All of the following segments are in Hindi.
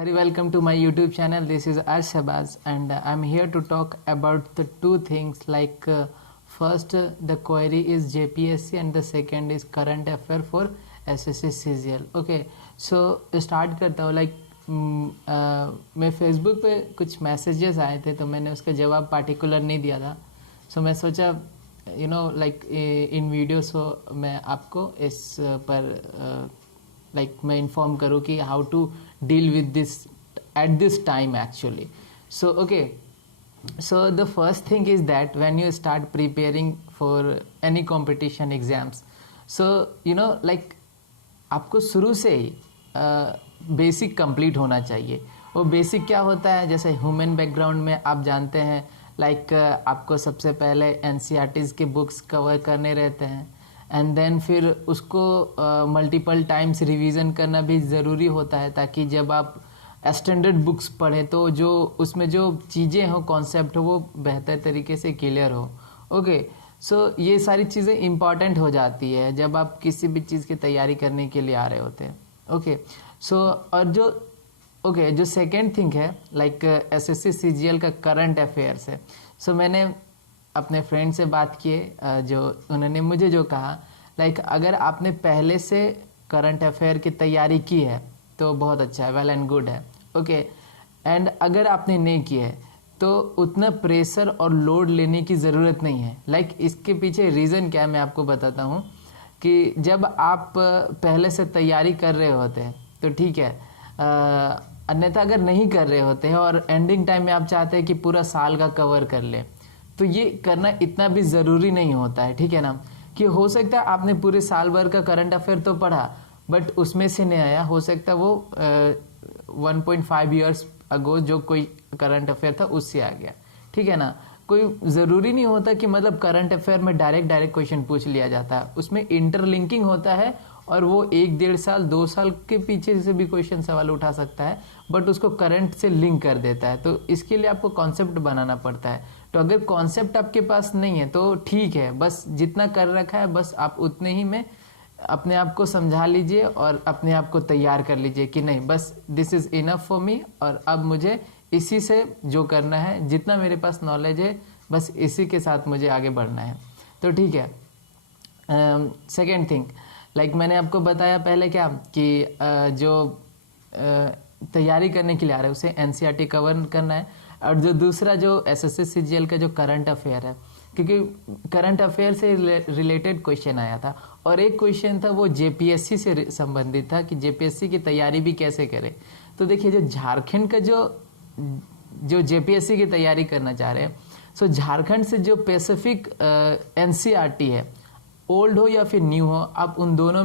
Very welcome to my YouTube channel. This is Arsh Shabazz and I'm here to talk about the two things like first the query is JPSC and the second is current affair for SSC CGL. Okay, so start करता हूँ मैं Facebook पे कुछ मैसेजेस आए थे तो मैंने उसका जवाब पार्टिकुलर नहीं दिया था. So मैं सोचा इन वीडियो सो मैं आपको इस पर मैं इन्फॉर्म करूँ कि how to deal with this at this time actually. So okay, so the first thing is that when you start preparing for any competition exams, so आपको शुरू से ही बेसिक कंप्लीट होना चाहिए. वो बेसिक क्या होता है, जैसे ह्यूमन बैकग्राउंड में आप जानते हैं आपको सबसे पहले एनसीईआरटीज़ के बुक्स कवर करने रहते हैं एंड देन फिर उसको मल्टीपल टाइम्स रिवीजन करना भी ज़रूरी होता है ताकि जब आप स्टैंडर्ड बुक्स पढ़ें तो जो उसमें जो चीज़ें हो, कॉन्सेप्ट हो, वो बेहतर तरीके से क्लियर हो. ओके, सो ये सारी चीज़ें इम्पॉर्टेंट हो जाती है जब आप किसी भी चीज़ की तैयारी करने के लिए आ रहे होते हैं. ओके, सो और जो सेकेंड थिंग है एसएससी सीजीएल का करंट अफेयर्स है. सो मैंने अपने फ्रेंड से बात किए जो उन्होंने मुझे जो कहा अगर आपने पहले से करंट अफेयर की तैयारी की है तो बहुत अच्छा है, वेल एंड गुड है. ओके, एंड अगर आपने नहीं की है तो उतना प्रेशर और लोड लेने की ज़रूरत नहीं है. इसके पीछे रीज़न क्या है मैं आपको बताता हूँ कि जब आप पहले से तैयारी कर रहे होते हैं तो ठीक है, अन्यथा अगर नहीं कर रहे होते हैं और एंडिंग टाइम में आप चाहते हैं कि पूरा साल का कवर कर ले तो ये करना इतना भी ज़रूरी नहीं होता है. ठीक है ना, कि हो सकता है आपने पूरे साल भर का करंट अफेयर तो पढ़ा बट उसमें से नहीं आया, हो सकता है वो 1.5 ईयर्स अगो जो कोई करंट अफेयर था उससे आ गया. ठीक है ना, कोई ज़रूरी नहीं होता कि करंट अफेयर में डायरेक्ट क्वेश्चन पूछ लिया जाता है. उसमें इंटरलिंकिंग होता है और वो 1-1.5 साल 2 साल के पीछे से भी क्वेश्चन सवाल उठा सकता है बट उसको करंट से लिंक कर देता है. तो इसके लिए आपको कॉन्सेप्ट बनाना पड़ता है. तो अगर कॉन्सेप्ट आपके पास नहीं है तो ठीक है, बस जितना कर रखा है बस आप उतने ही में अपने आप को समझा लीजिए और अपने आप को तैयार कर लीजिए कि नहीं, बस this is enough for me और अब मुझे इसी से जो करना है, जितना मेरे पास नॉलेज है बस इसी के साथ मुझे आगे बढ़ना है. तो ठीक है. सेकेंड थिंग मैंने आपको बताया पहले क्या कि जो तैयारी करने के लिए आ रहा है उसे एनसीईआरटी कवर करना है और जो दूसरा जो एसएससी सीजीएल का जो करंट अफेयर है, क्योंकि करंट अफेयर से रिलेटेड क्वेश्चन आया था और एक क्वेश्चन था वो जेपीएससी से संबंधित था कि जेपीएससी की तैयारी भी कैसे करें. तो देखिए, जो झारखंड का जो जेपीएससी की तैयारी करना चाह रहे हैं, सो झारखंड से जो स्पेसिफिक एनसीईआरटी है, ओल्ड हो या फिर न्यू हो, आप उन दोनों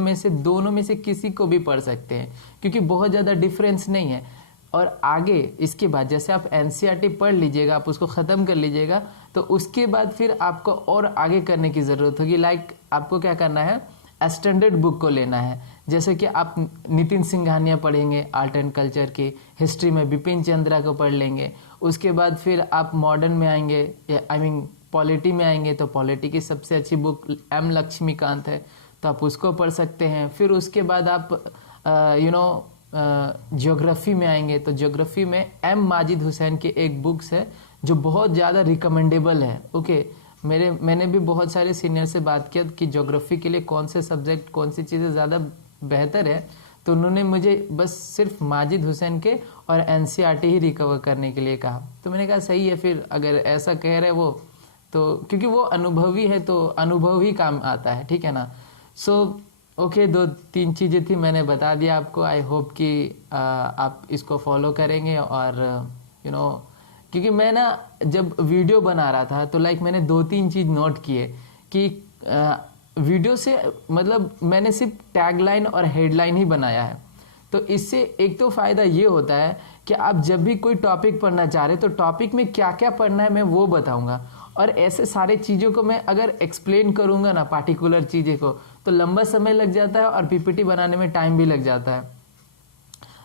में से किसी को भी पढ़ सकते हैं क्योंकि बहुत ज़्यादा डिफरेंस नहीं है. और आगे इसके बाद जैसे आप एनसीईआरटी पढ़ लीजिएगा, आप उसको ख़त्म कर लीजिएगा तो उसके बाद फिर आपको और आगे करने की ज़रूरत होगी. आपको क्या करना है, स्टैंडर्ड बुक को लेना है. जैसे कि आप नितिन सिंघानिया पढ़ेंगे आर्ट एंड कल्चर की, हिस्ट्री में बिपिन चंद्रा को पढ़ लेंगे. उसके बाद फिर आप मॉडर्न में आएंगे, पॉलिटी में आएंगे तो पॉलिटी की सबसे अच्छी बुक एम लक्ष्मीकांत है तो आप उसको पढ़ सकते हैं. फिर उसके बाद आप ज्योग्राफी में आएंगे तो ज्योग्राफी में एम माजिद हुसैन की एक बुक्स है जो बहुत ज़्यादा रिकमेंडेबल है. ओके, मैंने भी बहुत सारे सीनियर से बात किया कि ज्योग्राफी के लिए कौन से सब्जेक्ट, कौन सी चीज़ें ज़्यादा बेहतर है, तो उन्होंने मुझे बस सिर्फ माजिद हुसैन के और एनसीईआरटी ही रिकवर करने के लिए कहा. तो मैंने कहा सही है, फिर अगर ऐसा कह रहे वो तो क्योंकि वो अनुभवी है तो अनुभव ही काम आता है. ठीक है ना. सो ओके, 2-3 चीज़ें थी मैंने बता दिया आपको. आई होप कि आप इसको फॉलो करेंगे और क्योंकि मैं ना जब वीडियो बना रहा था तो मैंने 2-3 चीज़ नोट किए कि वीडियो से मैंने सिर्फ टैगलाइन और हेडलाइन ही बनाया है. तो इससे एक तो फ़ायदा ये होता है कि आप जब भी कोई टॉपिक पढ़ना चाह रहे तो टॉपिक में क्या क्या पढ़ना है मैं वो बताऊंगा और ऐसे सारे चीज़ों को मैं अगर एक्सप्लेन करूंगा ना पार्टिकुलर चीज़ें को तो लंबा समय लग जाता है और पीपीटी बनाने में टाइम भी लग जाता है.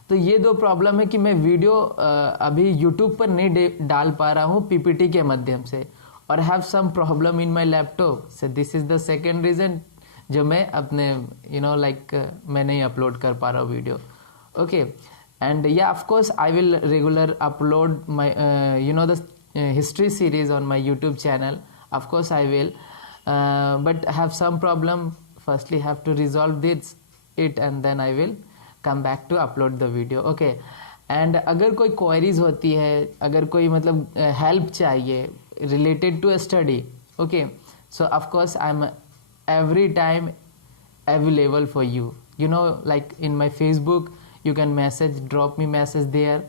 तो ये 2 प्रॉब्लम है कि मैं वीडियो अभी यूट्यूब पर नहीं डाल पा रहा हूँ पीपीटी के माध्यम से और have some problem in my laptop. So this is the second reason जो मैं अपने मैं नहीं अपलोड कर पा रहा हूँ video. Okay, and yeah, of course I will regular upload my the history series on my YouTube channel. Of course I will, but I have some problem. Firstly have to resolve it and then I will come back to upload the video. Okay, and अगर कोई क्वेरीज होती है, अगर कोई मतलब हेल्प चाहिए related to study, okay, so of course I am every time available for you, you know, like in my Facebook you can drop me message there,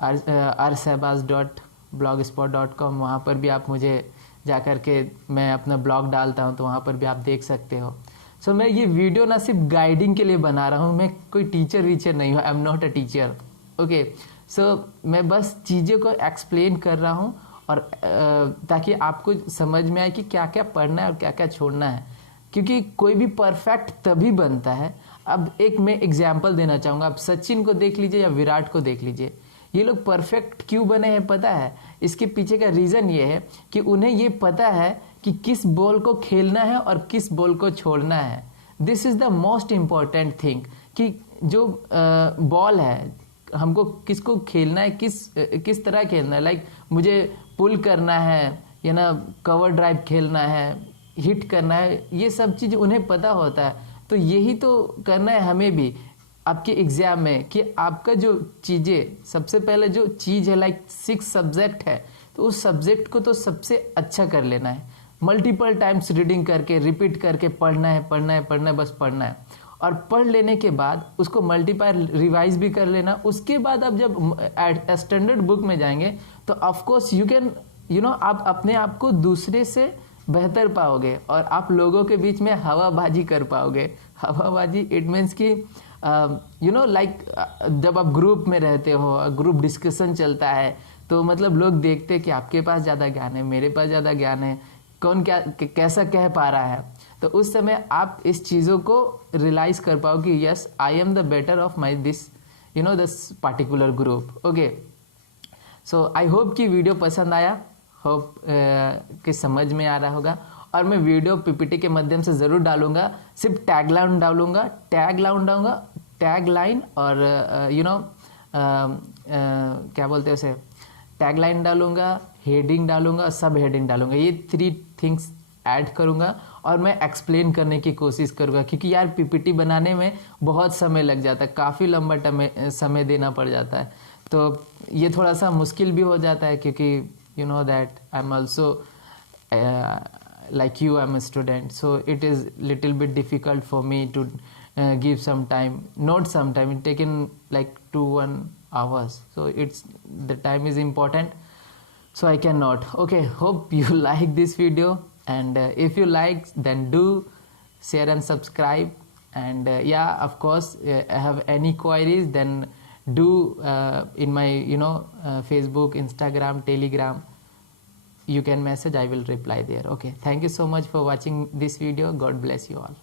arsehbaz.blogspot.com, वहाँ पर भी आप मुझे जा कर के मैं अपना ब्लॉग डालता हूँ, तो वहाँ पर भी आप देख सकते हो. सो मैं ये वीडियो ना सिर्फ गाइडिंग के लिए बना रहा हूँ, मैं कोई टीचर वीचर नहीं हूँ, I am not a teacher. Okay, so मैं बस चीज़ों को एक्सप्लेन कर रहा हूँ और ताकि आपको समझ में आए कि क्या क्या पढ़ना है और क्या क्या छोड़ना है, क्योंकि कोई भी परफेक्ट तभी बनता है. अब एक मैं एग्जांपल देना चाहूँगा, आप सचिन को देख लीजिए या विराट को देख लीजिए, ये लोग परफेक्ट क्यों बने हैं पता है? इसके पीछे का रीज़न ये है कि उन्हें ये पता है कि किस बॉल को खेलना है और किस बॉल को छोड़ना है. This is the most important thing कि जो बॉल है हमको किसको खेलना है, किस तरह खेलना है. लाइक मुझे पुल करना है या ना कवर ड्राइव खेलना है, हिट करना है, ये सब चीज़ उन्हें पता होता है. तो यही तो करना है हमें भी आपके एग्ज़ाम में कि आपका जो चीज़ें, सबसे पहले जो चीज़ है लाइक 6 सब्जेक्ट है, तो उस सब्जेक्ट को तो सबसे अच्छा कर लेना है. मल्टीपल टाइम्स रीडिंग करके रिपीट करके पढ़ना है, बस पढ़ना है. और पढ़ लेने के बाद उसको मल्टीपाई रिवाइज भी कर लेना. उसके बाद आप जब स्टैंडर्ड बुक में जाएंगे तो ऑफकोर्स यू कैन आप अपने आप को दूसरे से बेहतर पाओगे और आप लोगों के बीच में हवाबाजी कर पाओगे. हवाबाजी इट मीन्स कि लाइक जब आप ग्रुप में रहते हो, ग्रुप डिस्कशन चलता है, तो मतलब लोग देखते हैं कि आपके पास ज़्यादा ज्ञान है, मेरे पास ज़्यादा ज्ञान है, कौन क्या कैसा कह पा रहा है. तो उस समय आप इस चीज़ों को रियलाइज़ कर पाओ कि yes I am the better of my this particular group. Okay, so I hope कि वीडियो पसंद आया, होप कि समझ में आ रहा होगा. और मैं वीडियो पीपीटी के माध्यम से ज़रूर डालूंगा, सिर्फ टैगलाइन डालूंगा, टैगलाइन और क्या बोलते हैं उसे, टैगलाइन डालूंगा, हेडिंग डालूंगा, सब हेडिंग डालूंगा. ये 3 थिंग्स ऐड करूंगा और मैं एक्सप्लेन करने की कोशिश करूंगा, क्योंकि यार पीपीटी बनाने में बहुत समय लग जाता है, काफ़ी लंबा समय देना पड़ जाता है. तो ये थोड़ा सा मुश्किल भी हो जाता है, क्योंकि you know that I am also like you, I'm a student, so it is little bit difficult for me to give some time, not some time, it taken like 2-1 hours, so it's the time is important, so I cannot. Okay, hope you like this video, and if you like then do share and subscribe, and yeah, of course, have any queries then do in my Facebook, Instagram, Telegram, you can message, I will reply there. Okay, thank you so much for watching this video. God bless you all.